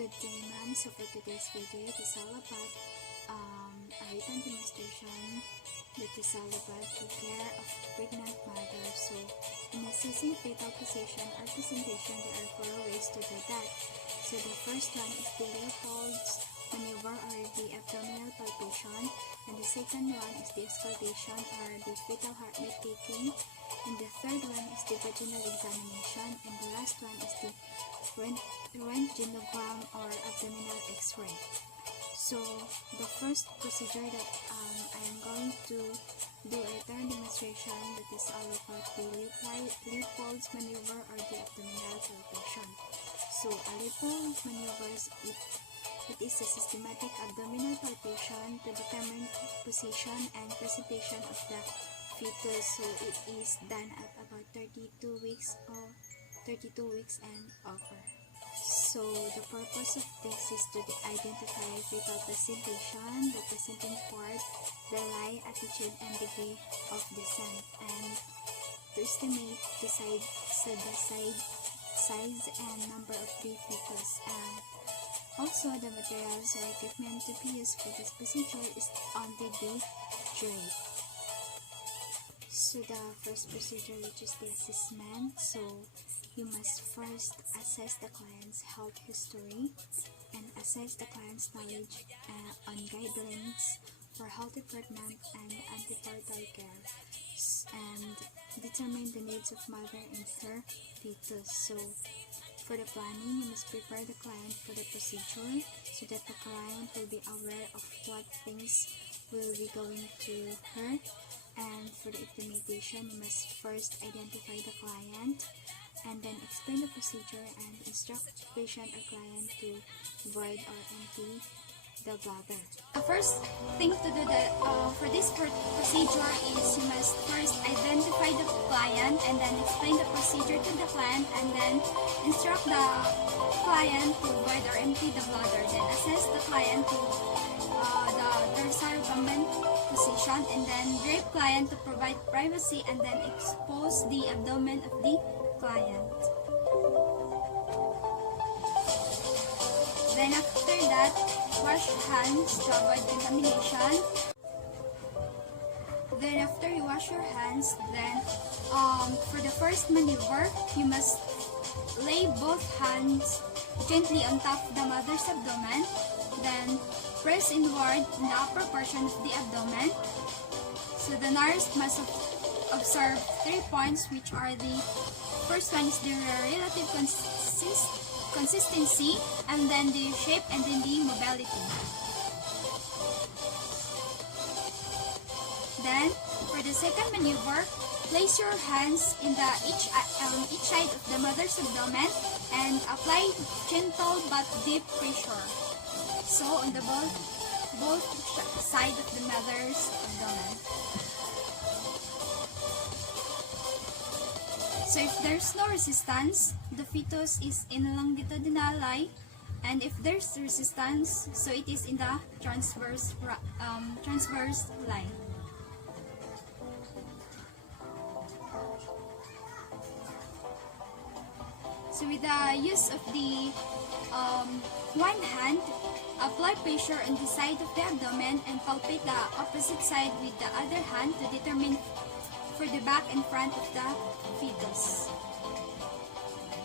Good day, ma'am. So for today's video, it is all about a written demonstration that is all about the care of pregnant mother. So in assessing fetal position or presentation, there are 4 ways to do that. So the first one is the Leopold's maneuver or the abdominal palpation, and the second one is the auscultation or the fetal heartbeat taking, and the third one is the vaginal examination, and the last one is the röntgenogram or abdominal x-ray. So the first procedure that I am going to do a turn demonstration that is all about the Leopold's maneuver or the abdominal palpation. So a Leopold's maneuver it is a systematic abdominal palpation to determine position and presentation of the fetus. So it is done at about 32 weeks and over. So the purpose of this is to identify fetal presentation, the presenting part, the lie, attitude, and degree of descent, and to estimate the size and number of the fetus. And also the materials or equipment to be used for this procedure is on the drape. So the first procedure, which is the assessment. So you must first assess the client's health history and assess the client's knowledge on guidelines for healthy pregnant and antepartum care, and determine the needs of mother and her fetus. So for the planning, you must prepare the client for the procedure so that the client will be aware of what things will be going to her. And for the implementation, you must first identify the client and then explain the procedure and instruct patient or client to void or empty the bladder. The first thing to do for this procedure is you must first identify the client and then explain the procedure to the client and then instruct the client to void or empty the bladder. Then assess the client to the dorsal recumbent position and then drape client to provide privacy and then expose the abdomen of the client. Then after that, wash hands to avoid contamination. Then after you wash your hands, then for the first maneuver, you must lay both hands gently on top of the mother's abdomen. Then press inward in the upper portion of the abdomen. So the nurse must observe 3 points, which are the first one is the relative consistency, and then the shape, and then the mobility. Then for the second maneuver, place your hands in each side of the mother's abdomen and apply gentle but deep pressure. So on the both sides of the mother's abdomen. So if there's no resistance, the fetus is in a longitudinal lie, and if there's resistance, so it is in the transverse line. So with the use of the one hand, apply pressure on the side of the abdomen and palpate the opposite side with the other hand to determine for the back and front of the fetus.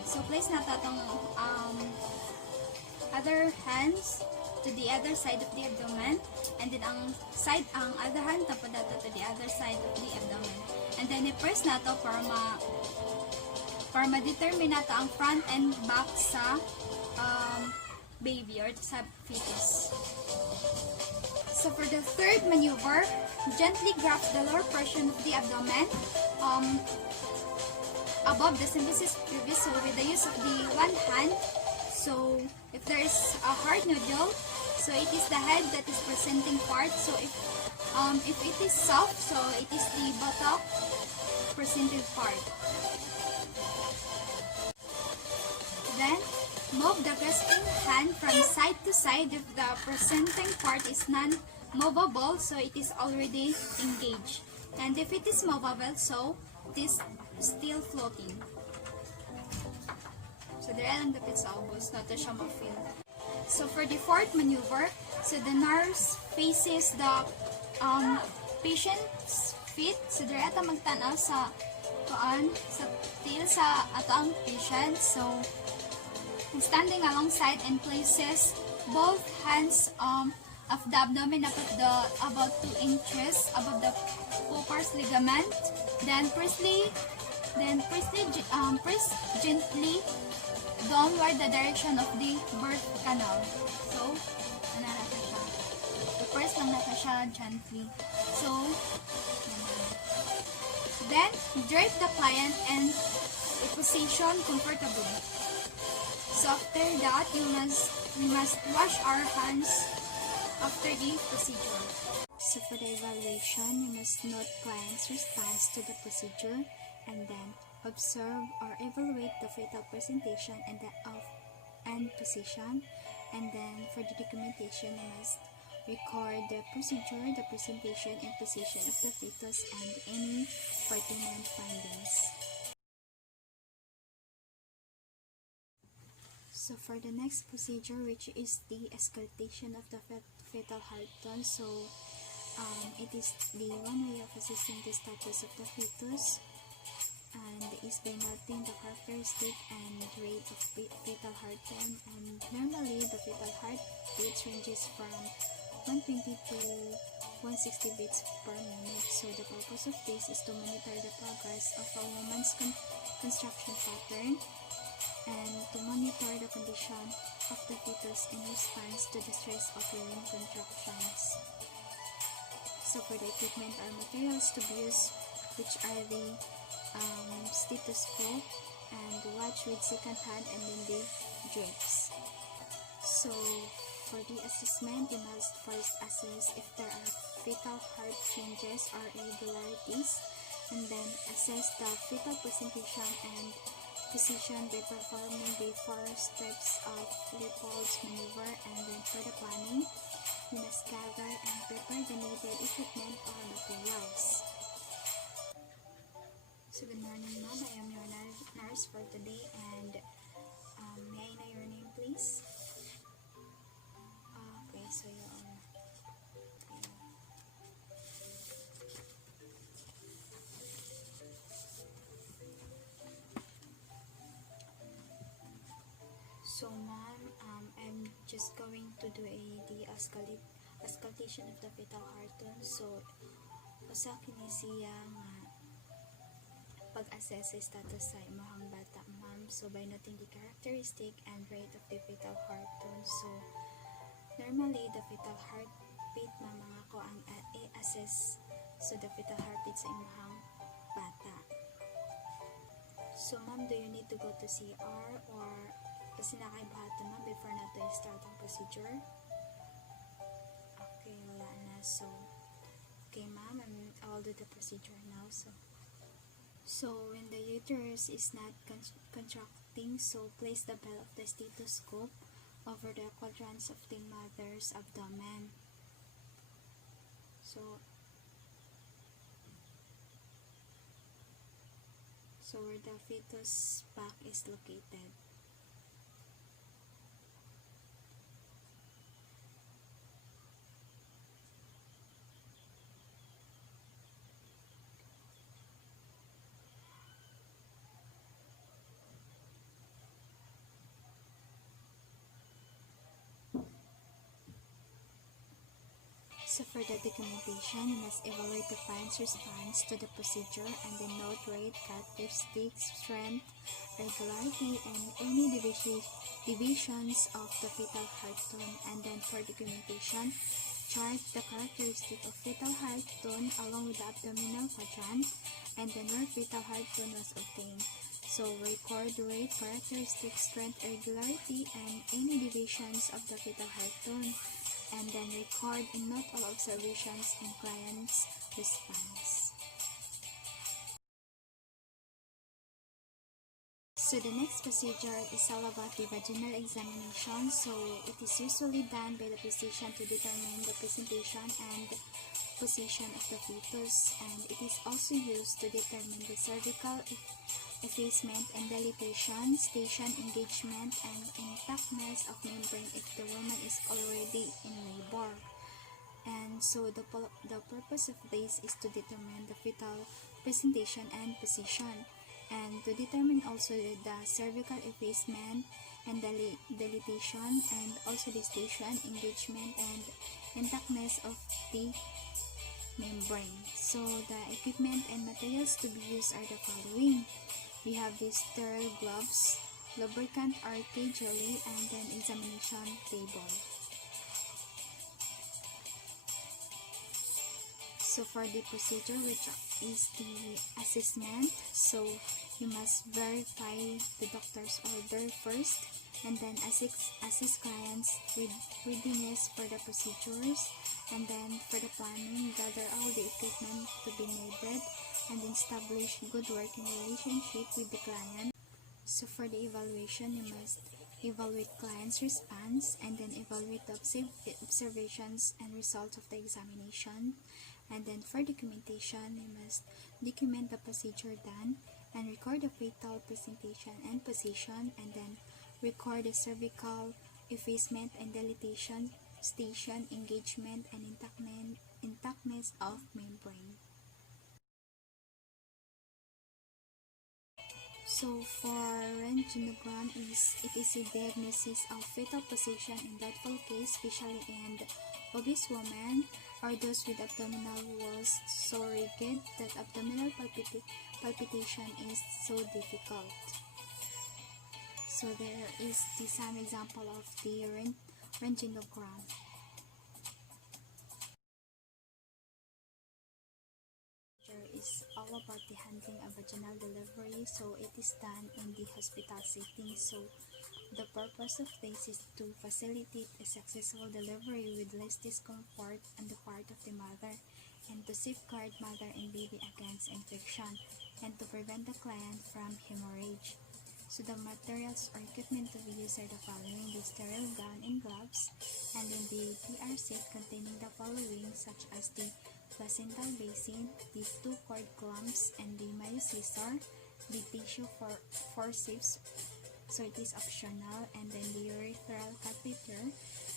So place nato itong other hands to the other side of the abdomen, and then ang other hand tapos nato to the other side of the abdomen. And then i-press nato para ma-determine nato ang front and back sa baby or sa fetus. So for the third maneuver, gently grasp the lower portion of the abdomen above the symphysis pubis, so with the use of the one hand. So if there is a hard nodule, so it is the head that is presenting part. So if it is soft, so it is the buttock presenting part. Then move the grasping hand from side to side if the presenting part is non-movable, so it is already engaged. And if it is movable, so it is still floating. So, dire lang dapit sa ubos, na ito siya ma-feel. So for the fourth maneuver, so the nurse faces the patient's feet. So dire ata magtanaw sa tail sa ato ang patient. So standing alongside and places both hands of the abdomen about 2 inches above the Cooper's ligament. Then press gently downward the direction of the birth canal. So, ano na siya? Press lang na siya gently. So, then drape the client and position comfortably. So after that, we must wash our hands after the procedure. So for the evaluation, you must note client's response to the procedure and then observe or evaluate the fetal presentation and the end position. And then for the documentation, you must record the procedure, the presentation and position of the fetus and any pertinent findings. So for the next procedure, which is the auscultation of the fetal heart tone, so it is the one way of assessing the status of the fetus, and is by noting the characteristic and rate of fetal heart tone. And normally, the fetal heart beats ranges from 120 to 160 beats per minute. So the purpose of this is to monitor the progress of a woman's construction pattern, and to monitor the condition of the fetus in response to the stress of uterine contractions. So for the equipment or materials to be used, which are the stethoscope and the watch with second hand, and then the drapes. So for the assessment, you must first assess if there are fetal heart changes or irregularities, and then assess the fetal presentation and position by performing the 4 steps of Leopold's maneuver. And then for the planning, you must gather and prepare the needed equipment or materials. So good morning, ma'am. I am your nurse for today, and may I know your name, please? Okay, so you are. So ma'am, I'm just going to do the auscultation of the fetal heart tone. So usa kini siya nga pag-assess sa status sa imong bata, ma'am. So by noting the characteristic and rate of the fetal heart tone. So normally the fetal heartbeat na mga ko ang i-assess, so the fetal heartbeat sa imong bata. So ma'am, do you need to go to CR or kasi nakaibahaton ma'am before nato i-start ang procedure? Okay, wala na. So, okay ma'am, I'll do the procedure now. So when the uterus is not contracting, so place the bell of the stethoscope over the quadrants of the mother's abdomen. So where the fetus back is located. So for the documentation, you must evaluate the client's response to the procedure and then note rate, characteristics, strength, regularity, and any deviations of the fetal heart tone. And then for documentation, chart the characteristic of fetal heart tone along with the abdominal quadrant, and then where fetal heart tone was obtained. So record rate, characteristics, strength, irregularity, and any deviations of the fetal heart tone. And then record and note all observations and client's response. So the next procedure is all about the vaginal examination. So it is usually done by the physician to determine the presentation and position of the fetus, and it is also used to determine the cervical effacement and dilatation, station engagement, and intactness of membrane if the woman is already in labor. And so the purpose of this is to determine the fetal presentation and position, and to determine also the cervical effacement and dilatation, and also the station engagement and intactness of the membrane. So the equipment and materials to be used are the following. We have the sterile gloves, lubricant RK jelly, and then examination table. So for the procedure, which is the assessment, so you must verify the doctor's order first, and then assist clients with readiness for the procedures, and then for the planning, gather all the equipment to be needed, and establish good working relationship with the client. So for the evaluation, you must evaluate client's response, and then evaluate the observations and results of the examination. And then for documentation, you must document the procedure done and record the fetal presentation and position, and then record the cervical effacement and dilatation, station engagement, and intactness of membrane. So for rentgenogram, it is a diagnosis of fetal position in doubtful case, especially in obese women or those with abdominal walls so rigid that abdominal palpitation is so difficult. So there is some example of the rentgenogram. Is all about the handling of vaginal delivery, so it is done in the hospital setting. So the purpose of this is to facilitate a successful delivery with less discomfort on the part of the mother, and to safeguard mother and baby against infection, and to prevent the client from hemorrhage. So the materials or equipment to be used are the following: the sterile gown and gloves, and then the PR set containing the following, such as the placental basin, the 2-cord clamps, and the myoscissor, the tissue for forceps, so it is optional, and then the urethral catheter,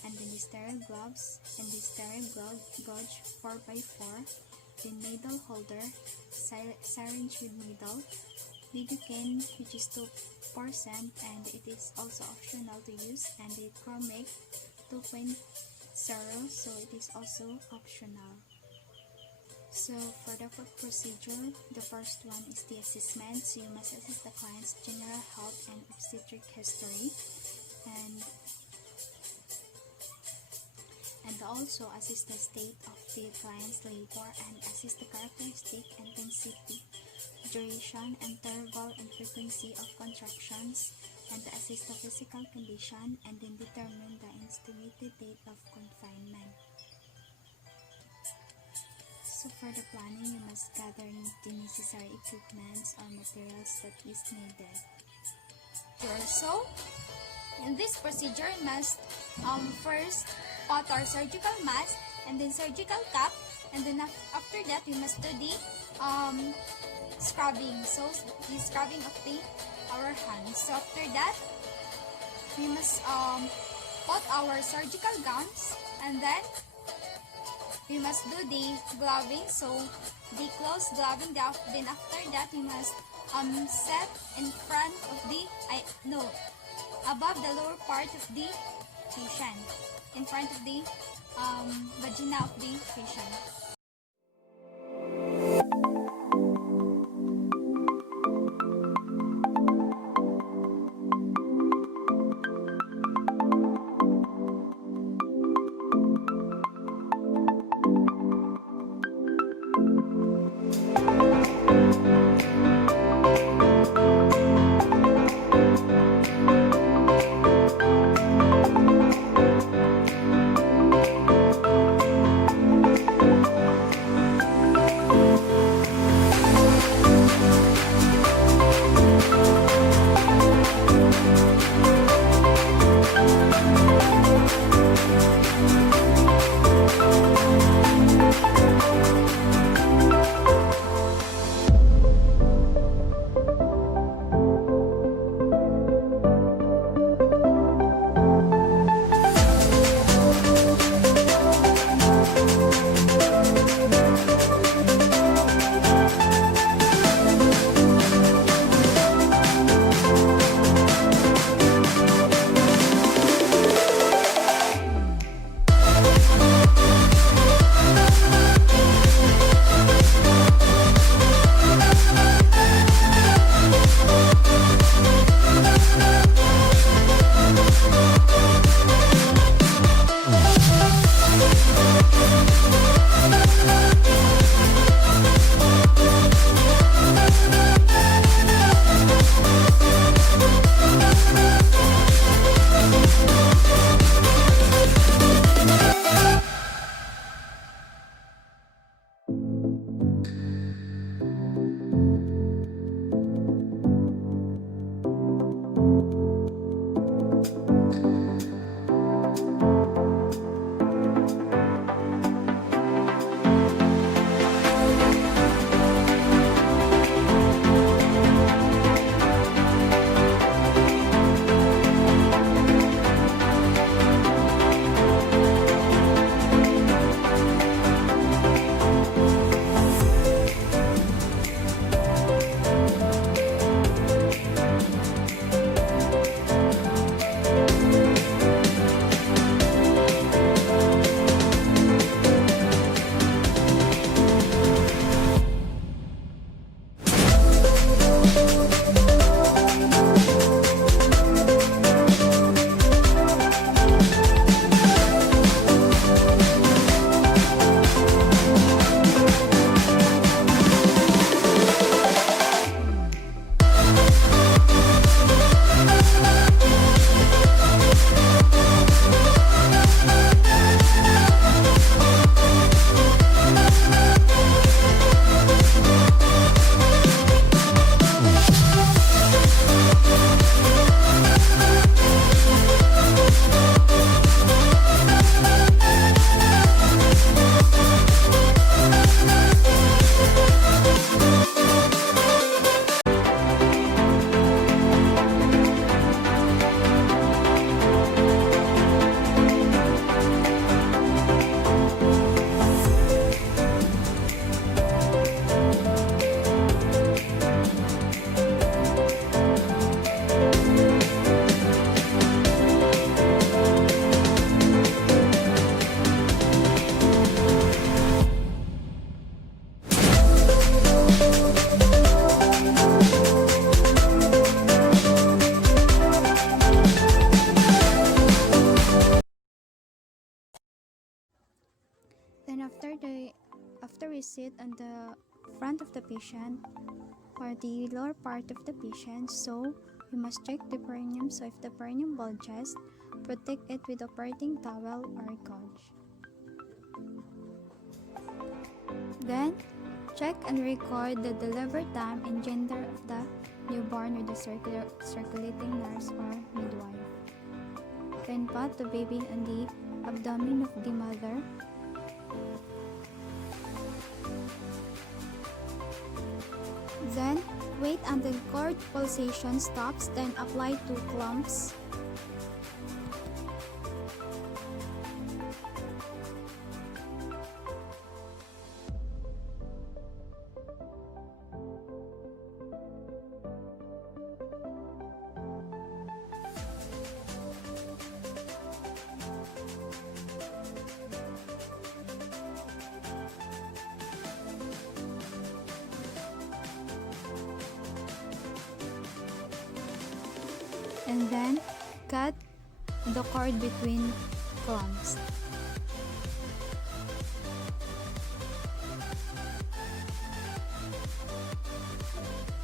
and then the sterile gloves, and the sterile gauge 4x4, the needle holder, syringe with needle, lidocaine, which is 2%, and it is also optional to use, and the Chromic 2.0, so it is also optional. So for the procedure, the first one is the assessment. So you must assess the client's general health and obstetric history, and also assess the state of the client's labor, and assess the characteristic, intensity, duration, interval, and frequency of contractions, and assess the physical condition, and then determine the estimated date of confinement. So for the planning, you must gather the necessary equipments or materials that is needed. So, in this procedure, you must first put our surgical mask, and then surgical cap, and then after that, we must do the scrubbing. So, the scrubbing of our hands. So after that, we must put our surgical gowns, and then we must do the gloving, so the close gloving. Then after that, we must set in front of above the lower part of the patient, in front of the vagina of the patient. after we sit on the front of the patient or the lower part of the patient, so we must check the perineum. So if the perineum bulges, protect it with operating towel or gauze. Then, check and record the delivery time and gender of the newborn with the circulating nurse or midwife. Then put the baby on the abdomen of the mother. Then, wait until cord pulsation stops, then apply 2 clumps. And then cut the cord between clumps.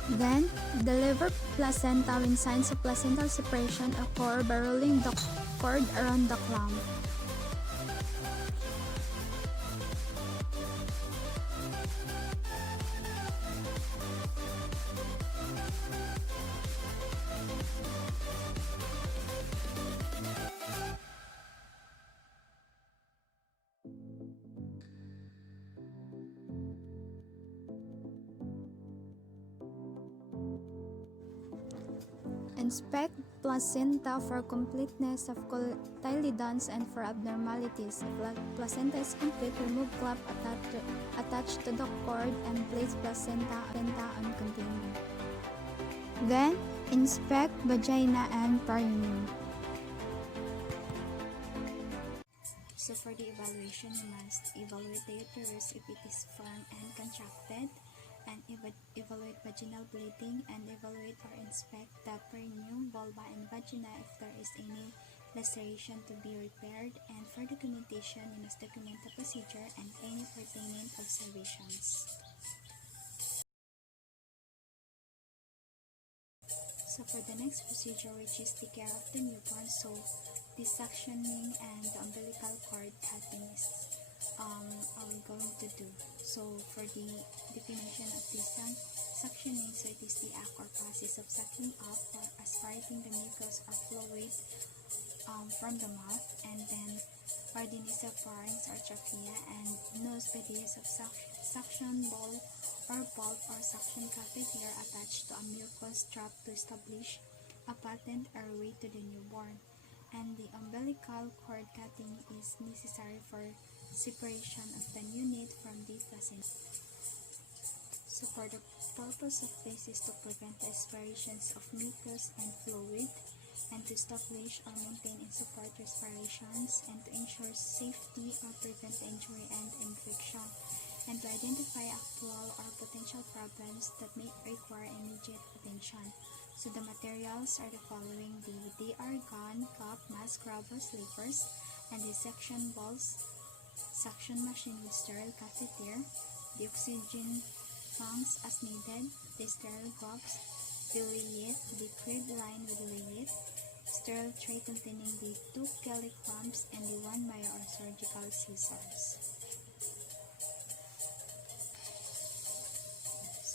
Then, deliver placenta when signs of placental separation occur by rolling the cord around the clump. Inspect placenta for completeness of cotyledons and for abnormalities. If placenta is complete, remove clamp attached to the cord and place placenta on container. Then, inspect vagina and perineum. So for the evaluation, you must evaluate the uterus if it is firm and contracted, and evaluate vaginal bleeding, and evaluate or inspect the perineum, vulva, and vagina if there is any laceration to be repaired. And for documentation, you must document the procedure and any pertinent observations. So for the next procedure, which is the care of the newborn, so the suctioning and the umbilical cord cutting is are we going to do. So for the definition of this suctioning, so it is the act or process of sucking up or aspirating the mucus or fluid from the mouth, and then ordinance of pharynx or trachea, and nose by the use of suction ball or bulb or suction catheter attached to a mucus trap to establish a patent airway to the newborn. And the umbilical cord cutting is necessary for separation of the neonate from the placenta. So for the purpose of this is to prevent the aspirations of mucus and fluid, and to establish or maintain and support respirations, and to ensure safety or prevent injury and infection, and to identify actual or potential problems that may require immediate attention. So the materials are the following: the DR gun, cup, mask, rubber, slippers, and the suction balls, suction machine with sterile catheter, the oxygen tanks as needed, the sterile gloves, the layette, liquid line with layette, sterile tray containing the 2 Kelly clamps, and the 1 Maya or surgical scissors.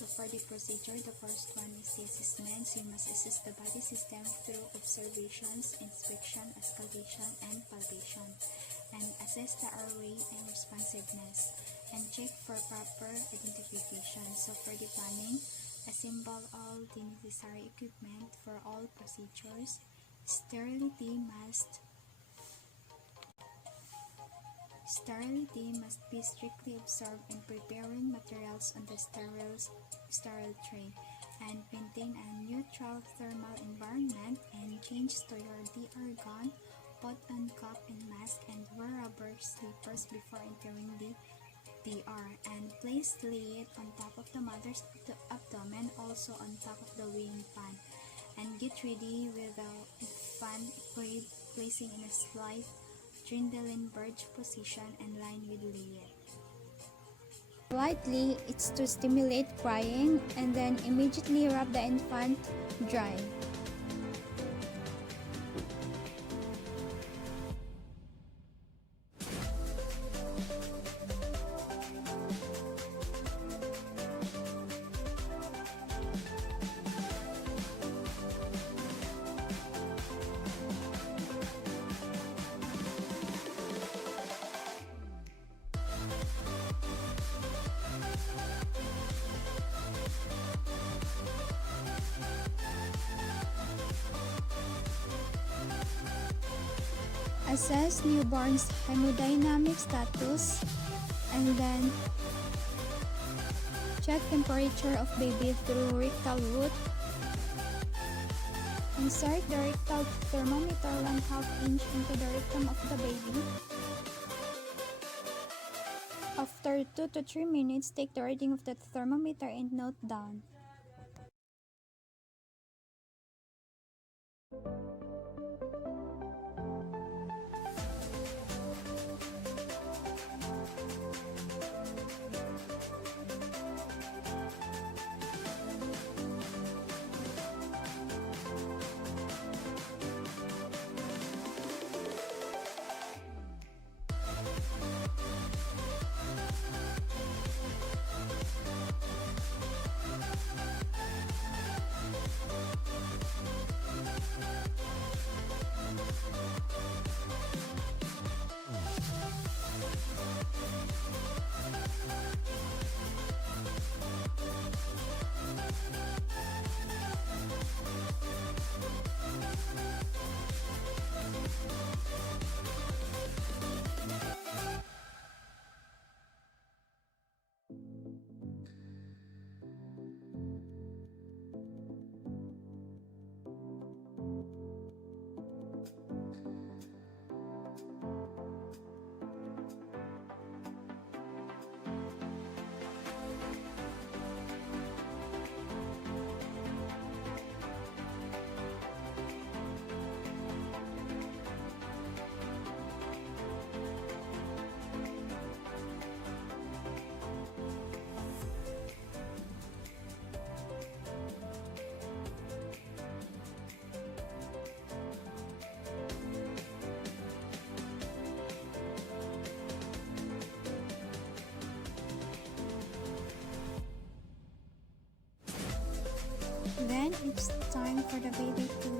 So for the procedure, the first one is the assessment. So you must assess the body system through observations, inspection, auscultation, and palpation, and assess the airway and responsiveness, and check for proper identification. So for the planning, assemble all the necessary equipment for all procedures. Sterility must be strictly observed in preparing materials on the sterile tray, and maintain a neutral thermal environment, and change to your DR gun, put on cup and mask, and wear rubber slippers before entering the DR, and place the layette on top of the mother's abdomen, also on top of the weighing pan, and get ready with the fan placing in a slight Trindelin birch position and line with layette. Lightly, it's to stimulate crying, and then immediately rub the infant dry. Assess newborn's hemodynamic status, and then check temperature of baby through rectal route. Insert the rectal thermometer 1/2 inch into the rectum of the baby. After 2 to 3 minutes, take the reading of the thermometer and note down. Then it's time for the baby to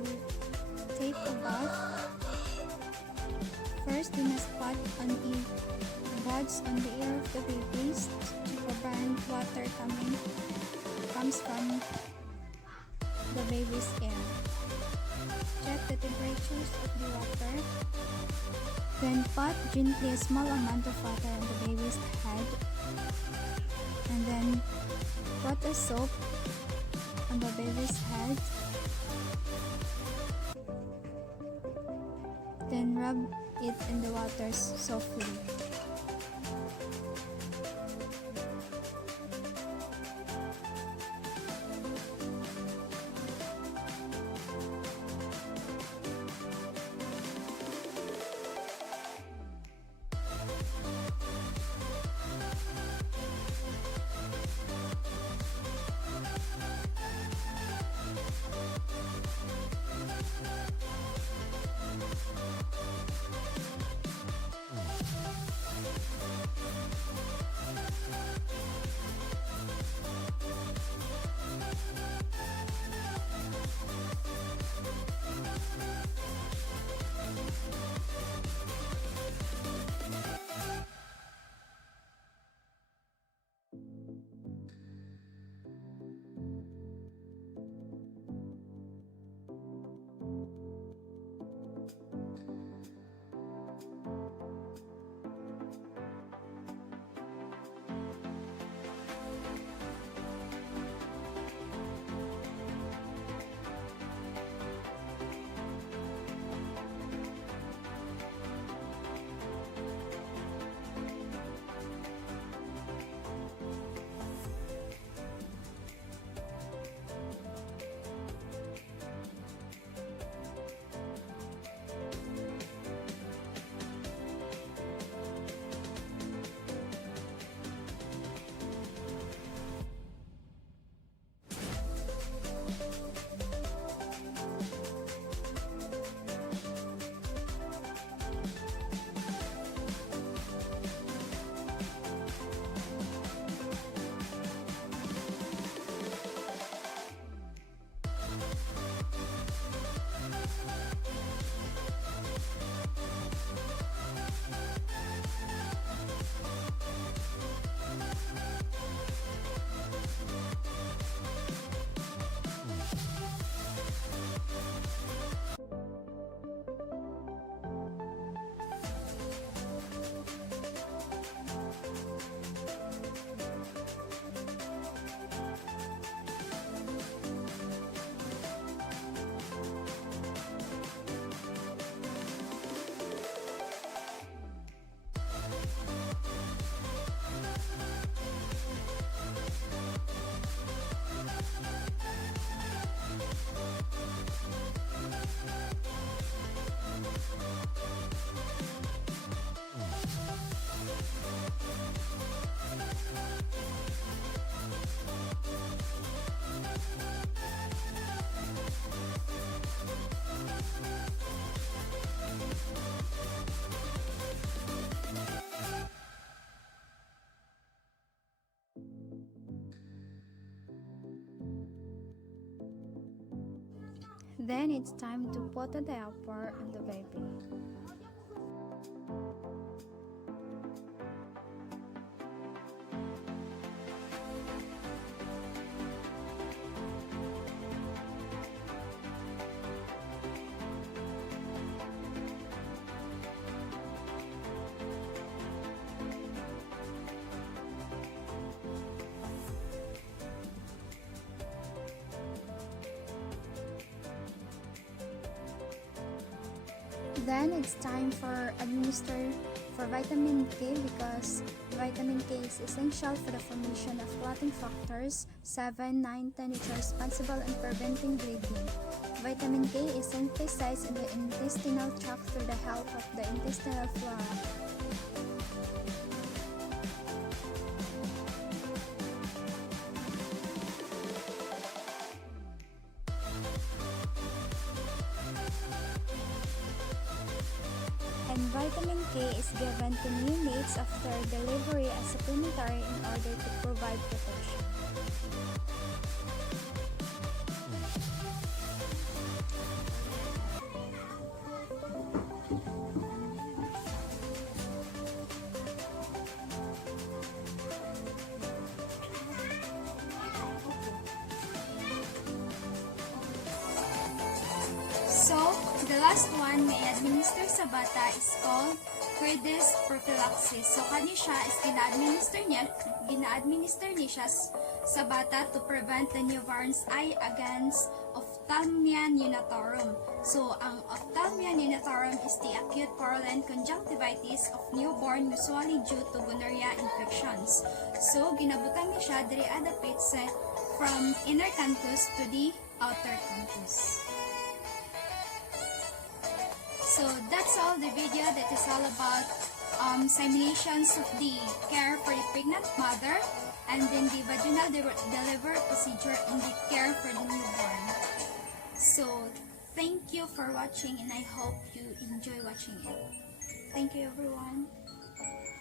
take a bath. First, we must pat on the buds on the ear of the babies to prevent water comes from the baby's ear. Check the temperatures of the water. Then pat gently a small amount of water on the baby's head. And then put a soap on the baby's head. Then rub it in the water softly. Then it's time to put a diaper on the baby. Then it's time for administer for vitamin K because vitamin K is essential for the formation of clotting factors 7, 9, 10 which are responsible in preventing bleeding. Vitamin K is synthesized in the intestinal tract through the help of the intestinal flora. And vitamin K is given to neonates after delivery as supplementary in order to provide protection. So, the last one may administer sa bata is called Credis prophylaxis. So, kani siya is gina-administer niya siya sa bata to prevent the newborn's eye against ophthalmia neonatorum. So, ang ophthalmia neonatorum is the acute purulent conjunctivitis of newborn usually due to gonorrhea infections. So, ginabutang niya siya diri adapit from inner canthus to the outer canthus. So that's all the video that is all about simulations of the care for the pregnant mother and then the vaginal delivery procedure and the care for the newborn. So thank you for watching and I hope you enjoy watching it. Thank you everyone.